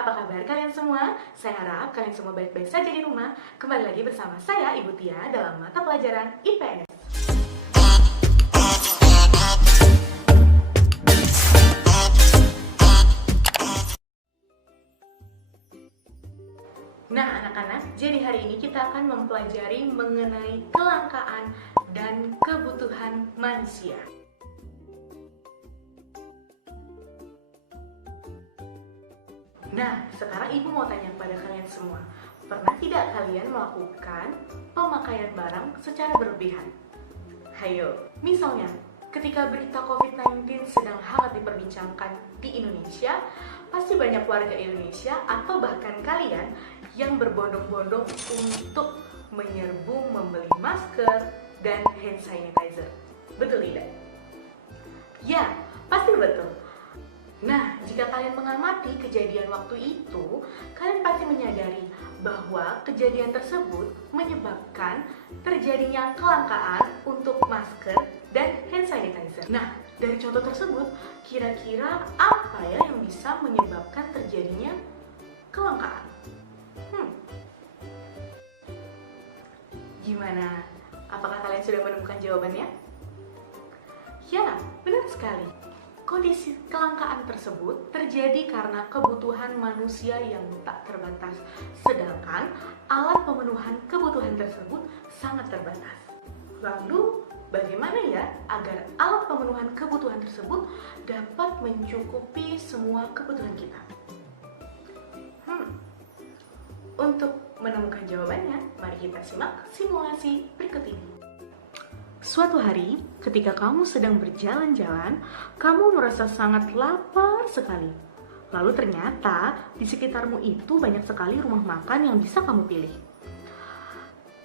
Apa kabar kalian semua? Saya harap kalian semua baik-baik saja di rumah. Kembali lagi bersama saya, Ibu Tia, dalam mata pelajaran IPS. Nah, anak-anak, jadi hari ini kita akan mempelajari mengenai kelangkaan dan kebutuhan manusia. Nah, sekarang Ibu mau tanya kepada kalian semua. Pernah tidak kalian melakukan pemakaian barang secara berlebihan? Hayo, misalnya, ketika berita COVID-19 sedang hangat diperbincangkan di Indonesia, pasti banyak warga Indonesia atau bahkan kalian yang berbondong-bondong untuk menyerbu membeli masker dan hand sanitizer. Betul tidak? Ya, pasti betul. Nah, jika kalian mengamati kejadian waktu itu, kalian pasti menyadari bahwa kejadian tersebut menyebabkan terjadinya kelangkaan untuk masker dan hand sanitizer. Nah, dari contoh tersebut, kira-kira apa ya yang bisa menyebabkan terjadinya kelangkaan? Gimana? Apakah kalian sudah menemukan jawabannya? Ya, benar sekali. Kondisi kelangkaan tersebut terjadi karena kebutuhan manusia yang tak terbatas, sedangkan alat pemenuhan kebutuhan tersebut sangat terbatas. Lalu, bagaimana ya agar alat pemenuhan kebutuhan tersebut dapat mencukupi semua kebutuhan kita? Untuk menemukan jawabannya, mari kita simak simulasi berikut ini. Suatu hari, ketika kamu sedang berjalan-jalan, kamu merasa sangat lapar sekali. Lalu ternyata di sekitarmu itu banyak sekali rumah makan yang bisa kamu pilih.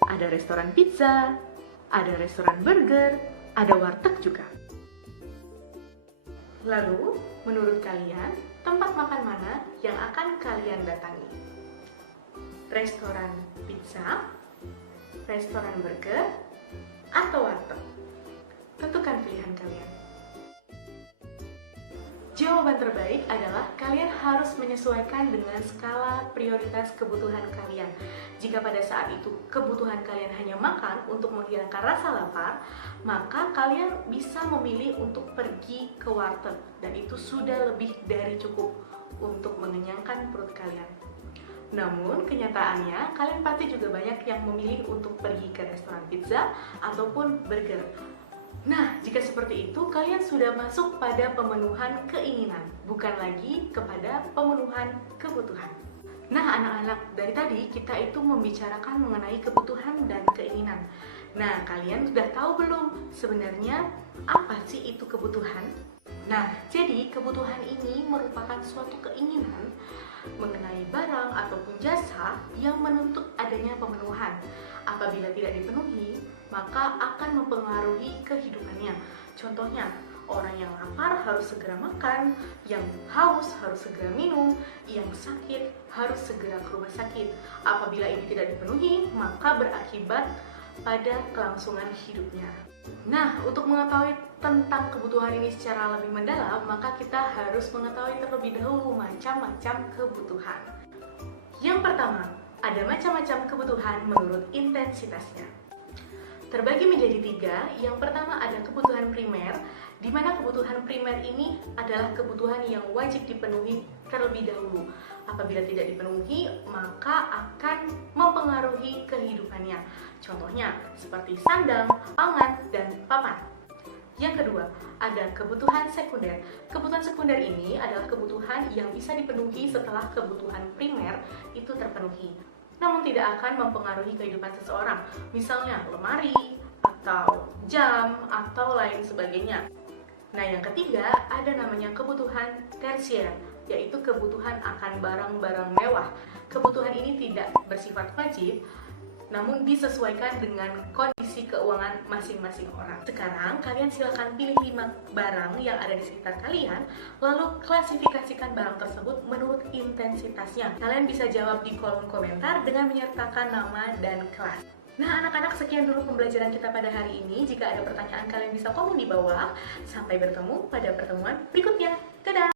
Ada restoran pizza, ada restoran burger, ada warteg juga. Lalu, menurut kalian, tempat makan mana yang akan kalian datangi? Restoran pizza, restoran burger, atau warteg? Tentukan pilihan kalian. Jawaban terbaik adalah kalian harus menyesuaikan dengan skala prioritas kebutuhan kalian. Jika pada saat itu kebutuhan kalian hanya makan untuk menghilangkan rasa lapar, maka kalian bisa memilih untuk pergi ke warteg, dan itu sudah lebih dari cukup untuk mengenyangkan perut kalian. Namun, kenyataannya, kalian pasti juga banyak yang memilih untuk pergi ke restoran pizza ataupun burger. Nah, jika seperti itu, kalian sudah masuk pada pemenuhan keinginan, bukan lagi kepada pemenuhan kebutuhan. Nah, anak-anak, dari tadi kita itu membicarakan mengenai kebutuhan dan keinginan. Nah, kalian sudah tahu belum sebenarnya apa sih itu kebutuhan? Nah, jadi kebutuhan ini merupakan suatu keinginan mengenai barang ataupun jasa yang menuntut adanya pemenuhan. Apabila tidak dipenuhi, maka akan mempengaruhi kehidupannya. Contohnya, orang yang lapar harus segera makan, yang haus harus segera minum, yang sakit harus segera ke rumah sakit. Apabila ini tidak dipenuhi, maka berakibat pada kelangsungan hidupnya. Nah, untuk mengetahui tentang kebutuhan ini secara lebih mendalam, maka kita harus mengetahui terlebih dahulu macam-macam kebutuhan. Yang pertama, ada macam-macam kebutuhan menurut intensitasnya. Terbagi menjadi 3. Yang pertama ada kebutuhan primer, di mana kebutuhan primer ini adalah kebutuhan yang wajib dipenuhi terlebih dahulu. Apabila tidak dipenuhi, maka akan mempengaruhi kehidupannya. Contohnya seperti sandang, pangan, dan papan. Yang kedua, ada kebutuhan sekunder. Kebutuhan sekunder ini adalah kebutuhan yang bisa dipenuhi setelah kebutuhan primer itu terpenuhi, namun tidak akan mempengaruhi kehidupan seseorang. Misalnya lemari, atau jam, atau lain sebagainya. Nah, yang ketiga, ada namanya kebutuhan tersier, yaitu kebutuhan akan barang-barang mewah. Kebutuhan ini tidak bersifat wajib, namun disesuaikan dengan kondisi keuangan masing-masing orang. Sekarang kalian silakan pilih 5 barang yang ada di sekitar kalian, lalu klasifikasikan barang tersebut menurut intensitasnya. Kalian bisa jawab di kolom komentar dengan menyertakan nama dan kelas. Nah, anak-anak, sekian dulu pembelajaran kita pada hari ini. Jika ada pertanyaan, kalian bisa komen di bawah. Sampai bertemu pada pertemuan berikutnya. Dadah!